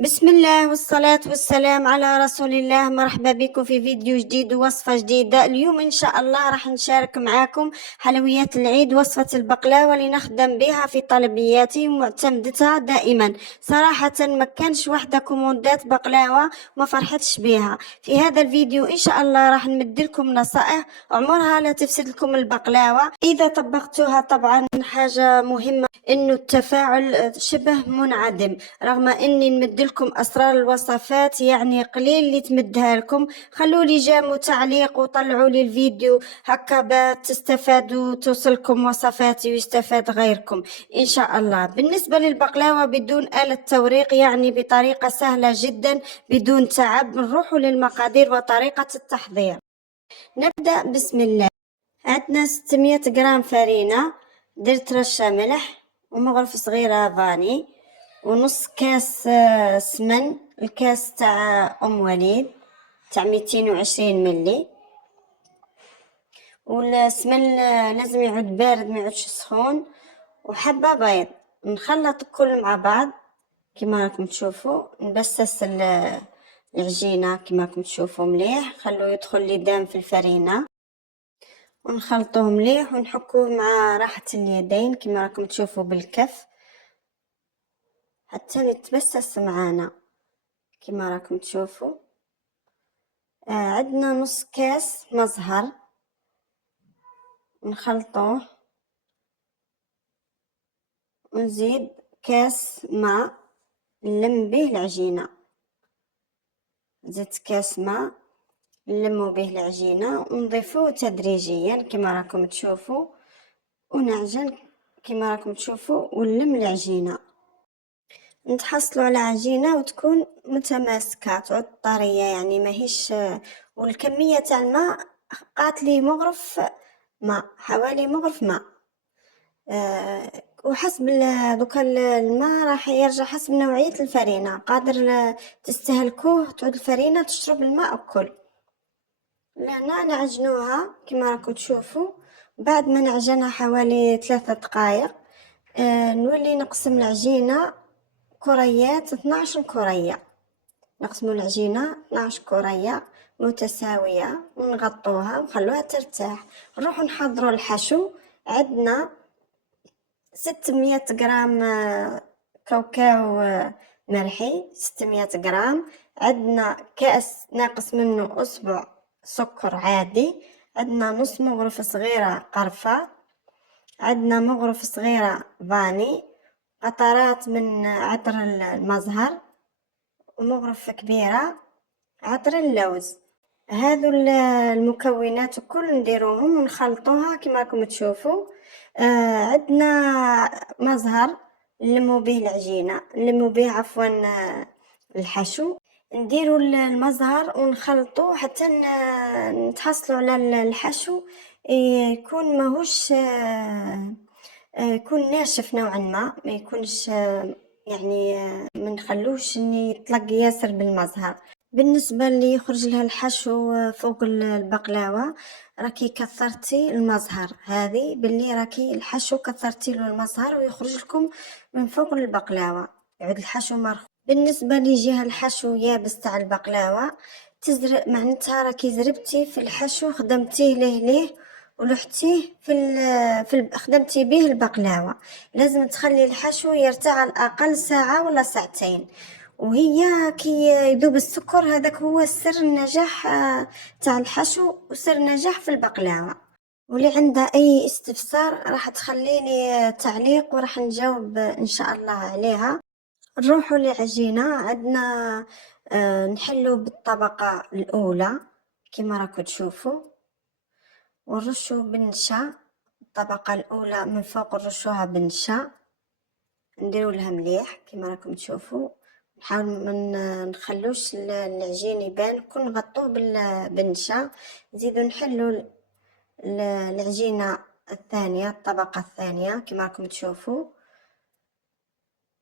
بسم الله والصلاة والسلام على رسول الله. مرحبا بكم في فيديو جديد ووصفة جديدة. اليوم إن شاء الله راح نشارك معاكم حلويات العيد، وصفة البقلاوة اللي نخدم بها في طلبياتي ومعتمدتها دائما. صراحة ما كانش واحدة كوموندات بقلاوة ما فرحتش بها. في هذا الفيديو إن شاء الله راح نمدلكم نصائح عمرها لا تفسد لكم البقلاوة إذا طبقتوها. طبعا حاجة مهمة إنه التفاعل شبه منعدم، رغم اني نمد لكم اسرار الوصفات يعني قليل اللي تمدها لكم. خلوا لي جام تعليق وطلعوا لي الفيديو هكا تستفادوا، توصلكم وصفاتي ويستفاد غيركم ان شاء الله. بالنسبة للبقلاوة بدون آلة توريق، يعني بطريقة سهلة جدا بدون تعب، نروحوا للمقادير وطريقة التحضير. نبدأ بسم الله. عندنا 600 غرام فرينة، درت رشة ملح ومغرفة صغيرة فاني ونص كاس سمن، الكاس تاع ام وليد تاع 220 ملي. والسمن لازم يعود بارد ما يعودش سخون، وحبة بيض. نخلط الكل مع بعض كما راكم تشوفوا. نبسس العجينة كما راكم تشوفوا مليح، خلوه يدخل لي دام في الفرينة ونخلطوه مليح ونحكوه مع راحة اليدين كما راكم تشوفوا بالكف حتى يتبسس معانا كما راكم تشوفوا. عندنا نص كاس مزهر نخلطوه، ونزيد كاس ماء نلم به العجينة. زدت كاس ماء نلمو به العجينة ونضيفوه تدريجيا كما راكم تشوفوا، ونعجن كما راكم تشوفوا ونلم العجينة. نتحصلوا على عجينة وتكون متماسكة، تعود طرية يعني ماهيش. والكمية تاع الماء قاتلي مغرف ماء، حوالي مغرف ماء. وحسب دوكا الماء راح يرجع حسب نوعية الفرينة، قادر تستهلكوه تعود الفرينة تشرب الماء الكل. لهنا نعجنوها كما راكم تشوفوا. بعد ما نعجنها حوالي 3 دقائق نولي نقسم العجينة كريات، 12 كرية. نقسموا العجينة 12 كرية متساوية ونغطوها ونخلوها ترتاح. نروح نحضروا الحشو. عندنا 600 غرام كاوكاو مرحي، 600 غرام. عندنا كأس ناقص منه أصبع سكر عادي. عندنا نص مغرفة صغيرة قرفة. عندنا مغرفة صغيرة فاني، قطرات من عطر المزهر، ومغرفة كبيرة عطر اللوز. هذو المكونات الكل نديروهم ونخلطوها كما راكم تشوفوا. عندنا مزهر نلمو به العجينة، نلمو به عفوا الحشو. نديرو المزهر ونخلطو حتى نتحصلوا على الحشو يكون ماهوش يكون ناشف نوعا ما يكونش يعني ما نخلوش يطلق ياسر بالمزهر. بالنسبه اللي يخرج لها الحشو فوق البقلاوه، راكي كثرتي المزهر، هذه باللي راكي الحشو كثرتي له المزهر ويخرج لكم من فوق البقلاوه، يعود الحشو مرخو. بالنسبه لجهه الحشو يابس تاع البقلاوه، تزرق معناتها راكي زربتي في الحشو، خدمتيه ليه ولحتيه خدمتي به البقلاوه. لازم تخلي الحشو يرتاح على الاقل ساعه ولا ساعتين، وهي كي يذوب السكر. هذاك هو سر النجاح تاع الحشو وسر النجاح في البقلاوه. واللي عنده اي استفسار راح تخليني تعليق وراح نجاوب ان شاء الله عليها. نروحوا للعجينه. عندنا نحلو بالطبقه الاولى كما راكم تشوفوا، ونرشوا بالنشا. الطبقه الاولى من فوق نرشوها بالنشا، نديروا لها مليح كما راكم تشوفوا. نحاول من نخلوش العجين يبان، كل نغطوه بالنشا. نزيدو نحلو العجينه الثانيه، الطبقه الثانيه كما راكم تشوفوا.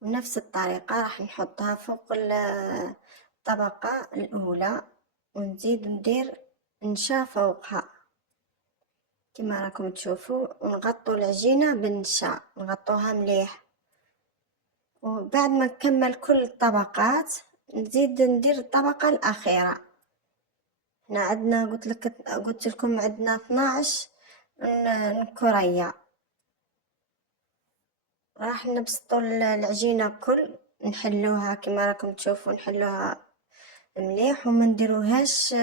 بنفس الطريقه راح نحطها فوق الطبقه الاولى، ونزيد ندير نشا فوقها كما راكم تشوفوا، ونغطوا العجينه بالنشا، نغطوها مليح. وبعد ما نكمل كل الطبقات نزيد ندير الطبقة الأخيرة. هنا عندنا قلت لكم عندنا 12 كرية. راح نبسطوا العجينة كل نحلوها كما راكم تشوفوا، نحلوها مليح وما نديروهاش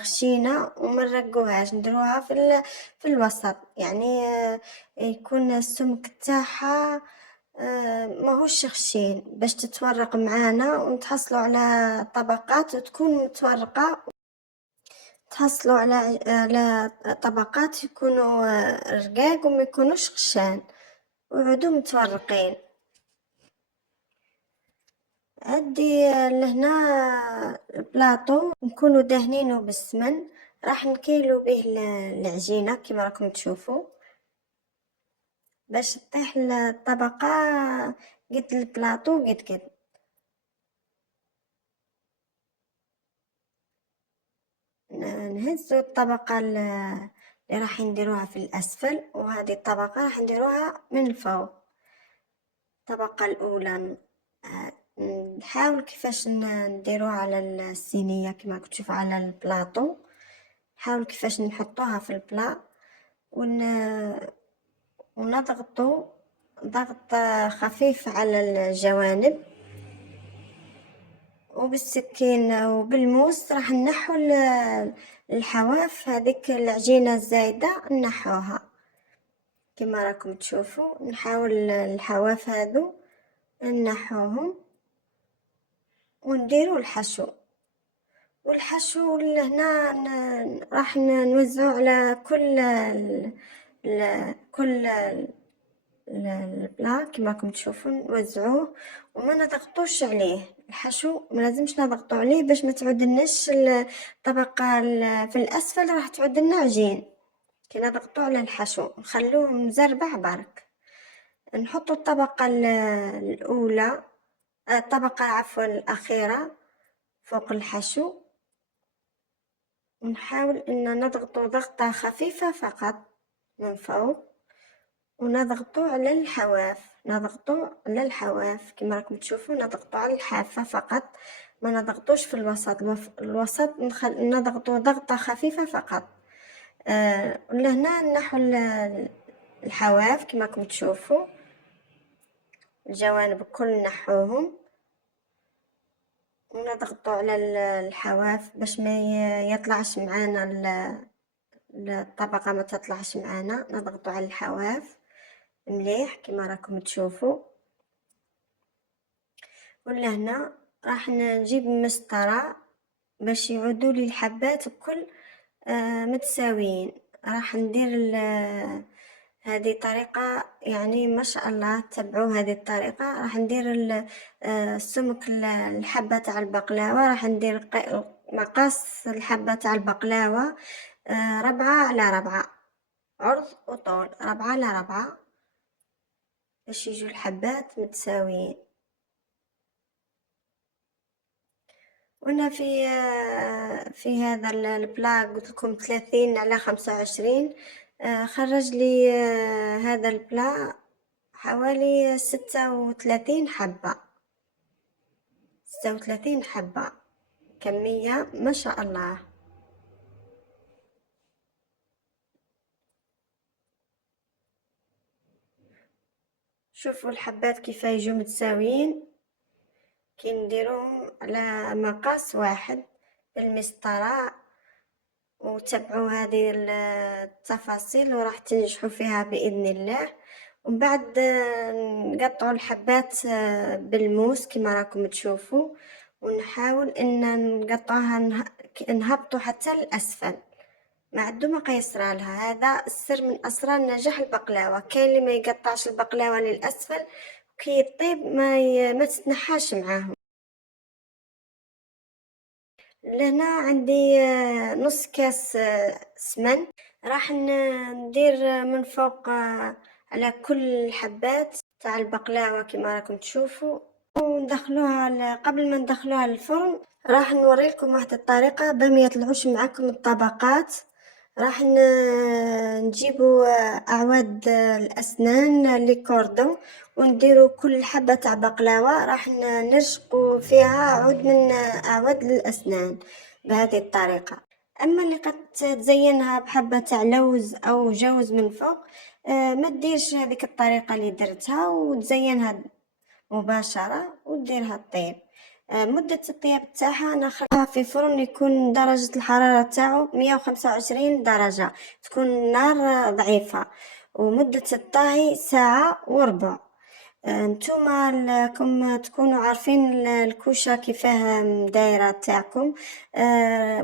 خشينة وما نرقوهاش، نديروها في الوسط، يعني يكون السمك تاعها ماهوش خشين باش تتورق معانا ونتحصلوا على طبقات وتكون متورقة. تحصلوا على طبقات يكونوا رقاق وما يكونوش خشان ويعودوا متورقين. عندي لهنا بلاطو نكونوا دهنينه بالسمن، راح نكيلو به العجينة كما راكم تشوفوا باش تطيح الطبقة قد البلاطو قد. نهزو الطبقة اللي راح نديروها في الأسفل، وهذه الطبقة راح نديروها من الفوق. الطبقة الأولى نحاول كيفاش نديروها على الصينية كما راك تشوف على البلاطو، نحاول كيفاش نحطوها في البلا ونضغطو ضغط خفيف على الجوانب، وبالسكين وبالموس راح نحو الحواف هذيك العجينة الزايدة نحوها كما راكم تشوفوا. نحاول الحواف هذو نحوهم ونديروا الحشو، والحشو لهنا راح نوزعه على كل البلا كما راكم تشوفوا، نوزعوه وما نضغطوش عليه. الحشو ما لازمش نضغطوا عليه باش ما تعودلناش الطبقه في الاسفل راح تعود لنا عجين. كي نضغطوا على الحشو نخلوه مزربع برك. نحطوا الطبقه الاولى، الطبقه عفوا الاخيره فوق الحشو، ونحاول ان نضغطوا ضغطه خفيفه فقط من فوق، ونضغطوا على الحواف كما راكم تشوفوا، نضغطوا على الحافة فقط، ما نضغطوش في الوسط نضغطوا ضغطة خفيفة فقط. ولهنا نحو الحواف كما راكم تشوفوا، الجوانب كل نحوهم ونضغطوا على الحواف باش ما يطلعش معانا الطبقة، ما تطلعش معانا. نضغطوا على الحواف مليح كما راكم تشوفوا. ولهنا راح نجيب مسطرة باش يعودوا لي الحبات الكل متساويين. راح ندير هذه طريقة، يعني ما شاء الله تبعوا هذه الطريقة. راح ندير السمك الحبة تاع البقلاوة، راح ندير مقاس الحبة تاع البقلاوة 4x4 عرض وطول، 4x4 باش يجوا الحبات متساويين. وانا في هذا البلا قلت لكم 30x25 خرج لي هذا البلا حوالي 36 حبة، 36 حبة، كمية ما شاء الله. شوفوا الحبات كيف يجوا متساويين كي نديروهم على مقاس واحد بالمسطرة. وتبعوا هذه التفاصيل وراح تنجحوا فيها بإذن الله. ومن بعد نقطعوا الحبات بالموس كما راكم تشوفوا، ونحاول ان نقطعها نهبطوا حتى للاسفل، ما عندو ما قيصرها لها. هذا السر من اسرار نجاح البقلاوه. كاين اللي ما يقطعش البقلاوه للاسفل كي يطيب ما تتنحاش معاهم. لهنا عندي نص كاس سمن، راح ندير من فوق على كل الحبات تاع البقلاوه كما راكم تشوفوا، وندخلوها قبل ما ندخلوها للفرن راح نوريلكم واحد الطريقه باش ما يطلعوش معكم الطبقات راح نجيبو أعواد الأسنان لي كوردون، ونديرو كل حبة تاع بقلاوة راح نرشقو فيها عود من أعواد الأسنان بهذه الطريقة. أما اللي قد تزينها بحبة تاع لوز أو جوز من فوق، ما تديرش هذيك الطريقة اللي درتها وتزينها مباشرة وديرها طيب. مدة الطياب تاعها نخليها في فرن يكون درجة الحرارة تاعو 125 درجة، تكون نار ضعيفة، ومدة الطهي ساعة وربع. نتوما لكم تكونوا عارفين الكوشة كيفاه دايرة تاعكم.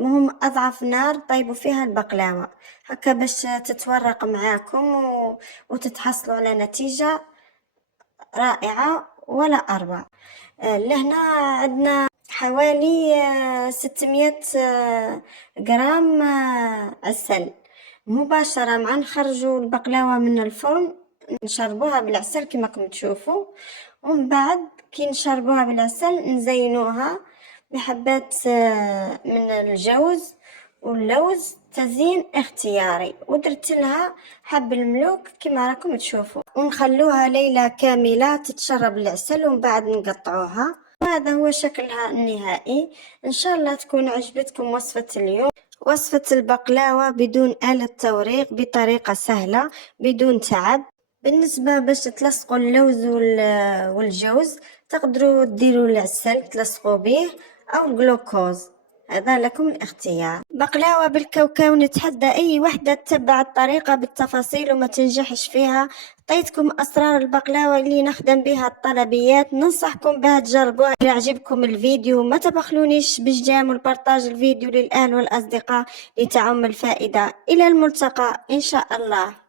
مهم أضعف نار طيبوا فيها البقلاوة هكا باش تتورق معاكم وتتحصلوا على نتيجة رائعة ولا أروع. لهنا عندنا حوالي 600 غرام عسل. مباشرة مع نخرجوا البقلاوة من الفرن نشربوها بالعسل كما راكم تشوفوا، ومن بعد كي نشربوها بالعسل نزينوها بحبات من الجوز واللوز، تزيين اختياري، ودرت لها حب الملوك كما راكم تشوفوا، ونخلوها ليلة كاملة تتشرب العسل ومن بعد نقطعوها. وهذا هو شكلها النهائي. ان شاء الله تكون عجبتكم وصفة اليوم، وصفة البقلاوة بدون آلة توريق بطريقة سهلة بدون تعب. بالنسبة باش تلصقوا اللوز والجوز تقدروا ديروا العسل تلصقوا به او الجلوكوز، هذا لكم الاختيار. بقلاوة بالكاوكاو، نتحدى اي وحدة تتبع الطريقة بالتفاصيل وما تنجحش فيها. عطيتكم اسرار البقلاوة اللي نخدم بها الطلبيات، ننصحكم بها تجربوها. اذا عجبكم الفيديو ما تبخلونيش بالجيم والبرتاج الفيديو للاهل والاصدقاء لتعم الفائدة. الى الملتقى ان شاء الله.